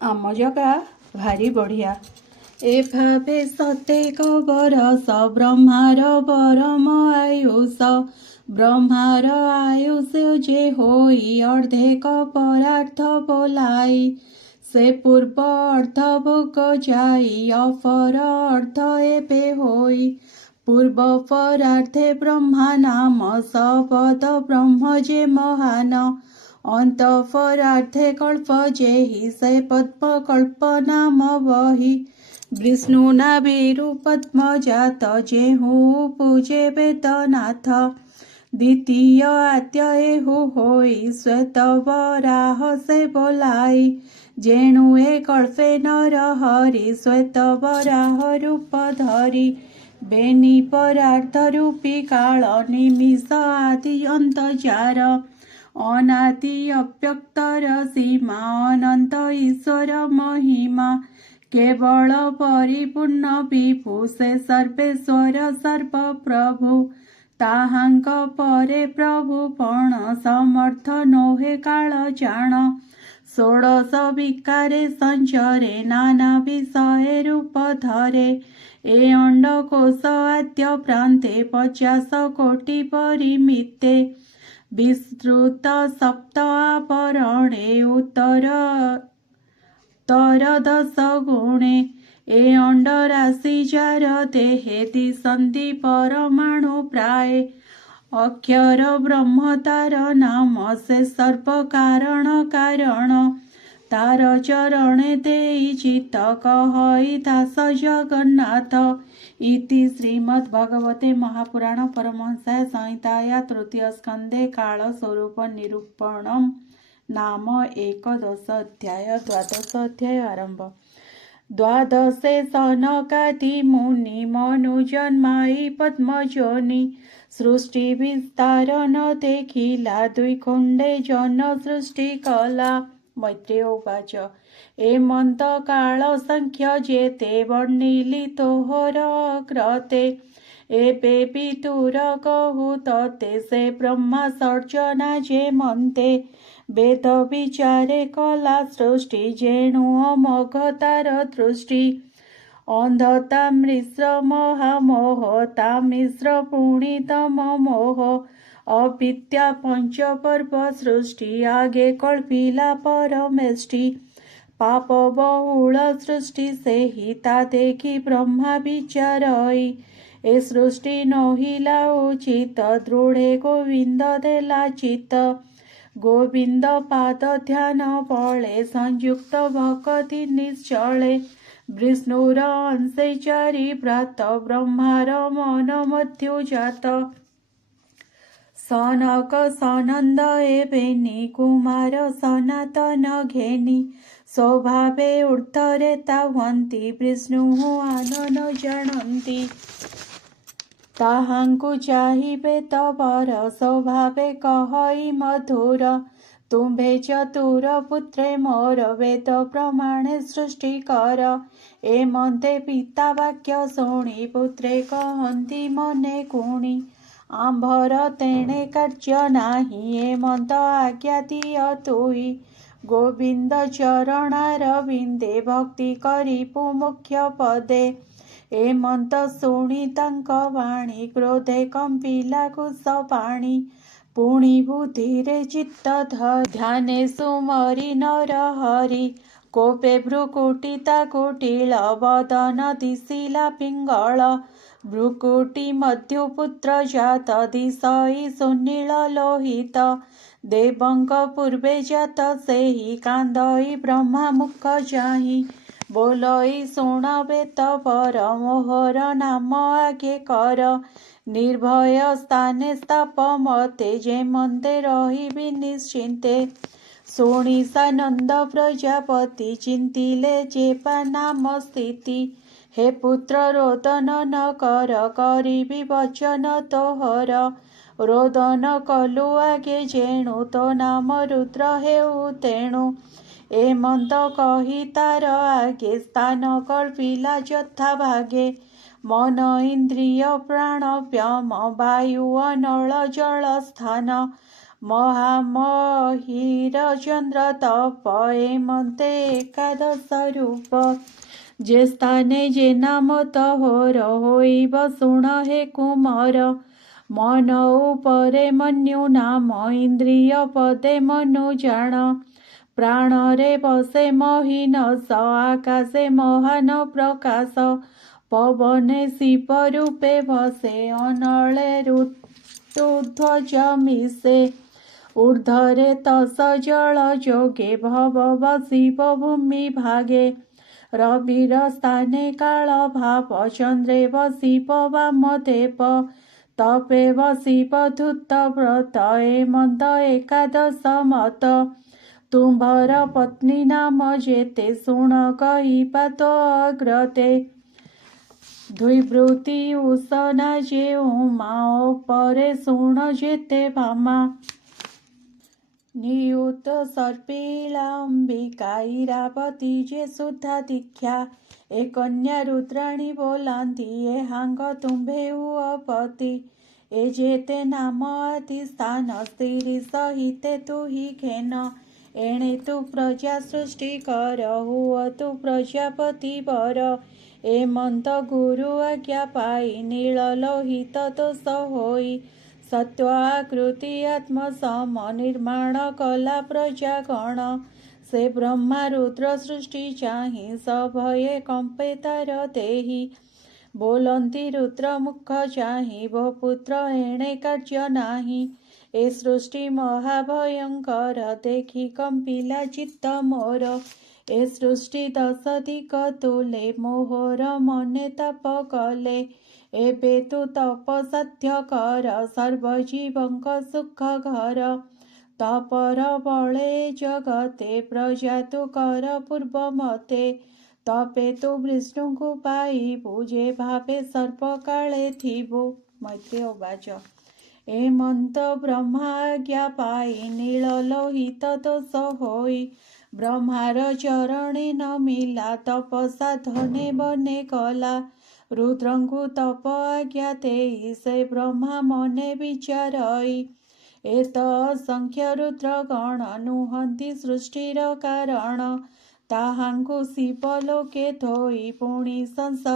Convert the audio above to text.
आम जगा भारी बढ़िया। ए भावे सतेक बरस ब्रह्मार परम आयुष ब्रह्मार आयुष जे होई अर्धेक परार्थ बोलाई से पूर्व अर्थ भोग जाई अपर अर्थ एबे होई पूर्व परार्थे ब्रह्मा नाम सपद ब्रह्म जे महान अंत परार्थे कल्प जेहि से पद्म कल्प नाम वही विष्णु नाभिरु पद्म जात जेहु पूजे वेदनाथ द्वितीय आद्य एहु होई श्वेत वराह से बोलाई जेणु ए कल्पे नर हरि श्वेत वराह रूप धरी बेनी परार्थ रूपी काल निमिष आदि अंत जार अनादि अव्यक्तर सीमा अनंत ईश्वर महिमा केवल परिपूर्ण विभु से सर्वेश्वर सर्वप्रभु ताहांक परे प्रभु पण समर्थ नोहे काल जाण षोडश विकारे संचरे नाना विषय रूप धरे ए अंडकोश आद्य प्रान्ते 50 कोटि परिमिते विस्तृत सप्त आवरणे उत्तर दश गुणे ए अंड राशि जार देहे दिशन्ति परमाणु प्राय अक्षर ब्रह्म तार नाम से सर्व कारण कारण तार चरणे देई चित्त कहई दास जगन्नाथ इति श्रीमद्भगवते महापुराण परमहंसाय संहिताया तृतीय स्कंदे काल स्वरूप निरूपणम नाम 11 अध्याय 12 अध्याय आरंभ। द्वादशे सनकादि मुनि मनुजन्माई पद्मजोनि सृष्टि विस्तारन देखिला द्विखंडे जन सृष्टि कला मैत्रेय उवाच एमंत काल संख्य जेते वर्णिली तोहर कृते एबे पितुर कहु तते से ब्रह्मा सर्जना जे मंते वेद विचारे कला सृष्टि जेणु अमोघतार दृष्टि अंधता मिश्र महामोहता मिश्र पुणितम मोह अविद्या पंच पर्व सृष्टि आगे कल्पिला परमेष्टि पाप बहुल सृष्टि से हिता देखी ब्रह्मा विचारई ए सृष्टि नहिला उचित दृढ़े गोविंद देला चित गोविंद पाद ध्यान बले संयुक्त भक्ति निश्चले विष्णुर अंशे चारि व्रत ब्रह्मार मन मध्य जात सनक सनंद एबेनि कुमार सनातन घेनि स्वभावे ऊर्ध्वरे तावन्ति विष्णु आनन जानन्ति ताहांकु चाहिबे तवर स्वभावे कहई मधुर तुम्भे चतुर पुत्रे मोर वेद प्रमाणे सृष्टि कर ए मन्ते पिता वाक्य शुणी पुत्रे कहन्ति मने गुणी आंभर तेणे कार्य नाही ए मन्त आज्ञा दिय तुई गोविंद चरणार बिंदे भक्ति करिपु मुख्य पदे ए मन्त शुणी तांक वाणी क्रोधे कंपिला कुश पाणी पुणी बुद्धिरे चित्त ध्याने सुमरी नर हरि कोपे भ्रुकुटिता कुटिल वदन दिशिला पिंगल भ्रुकुटी मध्युपुत्र जात दिशई सुनील लोहित देवंक पूर्वे जात सेहि कांदई ब्रह्मा मुख जाहि बोलई शुणवे तवर मोहर नाम आगे कर निर्भय स्थाने स्थाप मते जे मन्ते रहिबि निश्चिन्ते शुणी सानंद प्रजापति चिंतिले जेपा नाम स्थिति हे पुत्र रोदन न कर करिबि वचन तोहर रोदन कलु आगे जेणु तो नाम रुद्र हेउ तेणु ए मन्त कही तार आगे स्थान कल्पिला यथा भागे मन इंद्रिय प्राण व्योम वायु अनल जल स्थान ମହାମହୀର ଚନ୍ଦ୍ର ତପ ଏମନ୍ତେ ଏକାଦଶ ରୂପ। ଯେ ସ୍ଥାନେ ଯେ ନାମ ତୋହର ହୋଇବ ଶୁଣ ହେ କୁମର। ମନ ଉପରେ ମନ୍ୟୁ ନାମ ଇନ୍ଦ୍ରିୟ ପଦେ ମନୁ ଜାଣ। ପ୍ରାଣରେ ବସେ ମହିନସ ଆକାଶେ ମହାନ ପ୍ରକାଶ। ପବନେ ଶିବ ରୂପେ ବସେ ଅନଳେ ଋତୁଧ୍ୱଜ ମିଶେ। ଊର୍ଦ୍ଧ୍ୱରେ ତସ ଜଳ ଯୋଗେ ଭବ ବସିବ ଭୂମି ଭାଗେ। ରବିର ସ୍ଥାନେ କାଳ ଭାବ ଚନ୍ଦ୍ରେ ବସିବ ବାମଦେବ। ତପେ ବସିବ ଧୂତ ବ୍ରତ ଏମନ୍ତ ଏକାଦଶ ମତ। ତୁମ୍ଭର ପତ୍ନୀ ନାମ ଯେତେ ଶୁଣ କହିବା ତୋ ଅଗ୍ରତେ। ଦ୍ୱିବୃତ୍ତି ଉଷନା ଯେ ଉମା ଉପରେ ଶୁଣ ଯେତେ ଭାମା। ନିୟୁତ ସର୍ପିଳା ଅମ୍ବିକା ଇରାବତୀ ଯେ ସୁଧା ଦୀକ୍ଷା। ଏ କନ୍ୟା ରୁଦ୍ରାଣୀ ବୋଲାନ୍ତି ଏହାଙ୍କ ତୁମ୍ଭେ ହୁଅପତି। ଏ ଯେତେ ନାମ ଆଦି ସ୍ଥାନ ସ୍ତ୍ରୀ ସହିତେ ତୁହି ଘେନ। ଏଣେ ତୁ ପ୍ରଜା ସୃଷ୍ଟି କର ହୁଅ ତୁ ପ୍ରଜାପତି ବର। ଏମନ୍ତ ଗୁରୁ ଆଜ୍ଞା ପାଇ ନୀଳ ଲୋହିତ ଦୋଷ ହୋଇ। ସତ୍ୱ ଆକୃତି ଆତ୍ମ ସମ ନିର୍ମାଣ କଲା ପ୍ରଜା ଗଣ। ସେ ବ୍ରହ୍ମା ରୁଦ୍ର ସୃଷ୍ଟି ଚାହିଁ ସଭୟେ କମ୍ପେ ତାର ଦେହି। ବୋଲନ୍ତି ରୁଦ୍ର ମୁଖ ଚାହିଁ ବୋ ପୁତ୍ର ଏଣେ କାର୍ଯ୍ୟ ନାହିଁ। ଏ ସୃଷ୍ଟି ମହାଭୟଙ୍କର ଦେଖି କମ୍ପିଲା ଚିତ୍ତ ମୋର। ଏ ସୃଷ୍ଟି ଦଶ ଦିଗ ତୁଲେ ମୋହର ମନେ ତାପ କଲେ। ଏବେ ତୁ ତପ ସାଧ୍ୟ କର ସର୍ବଜୀବଙ୍କ ସୁଖ ଘର। ତପର ବଳେ ଜଗତେ ପ୍ରଜା ତୁ କର ପୂର୍ବ ମତେ। ତପେ ତୁ ବିଷ୍ଣୁଙ୍କୁ ପାଇବୁ ଯେ ଭାବେ ସର୍ବ କାଳେ ଥିବୁ। ମୈତ୍ରେୟ ଉବାଚ। ଏମନ୍ତ ବ୍ରହ୍ମା ଆଜ୍ଞା ପାଇ ନୀଳ ଲୋହିତ ଦୋଷ ହୋଇ। ବ୍ରହ୍ମାର ଚରଣେ ନମିଲା ତପ ସାଧନେ ବନେ କଲା। ରୁଦ୍ରଙ୍କୁ ତପ ଆଜ୍ଞା ଦେଇ ସେ ବ୍ରହ୍ମା ମନେ ବିଚାରଇ। ଏ ତ ଅସଂଖ୍ୟ ରୁଦ୍ର ଗଣ ନୁହନ୍ତି ସୃଷ୍ଟିର କାରଣ। ତାହାଙ୍କୁ ଶିବ ଲୋକେ ଥୋଇ ପୁଣି ସଂସାର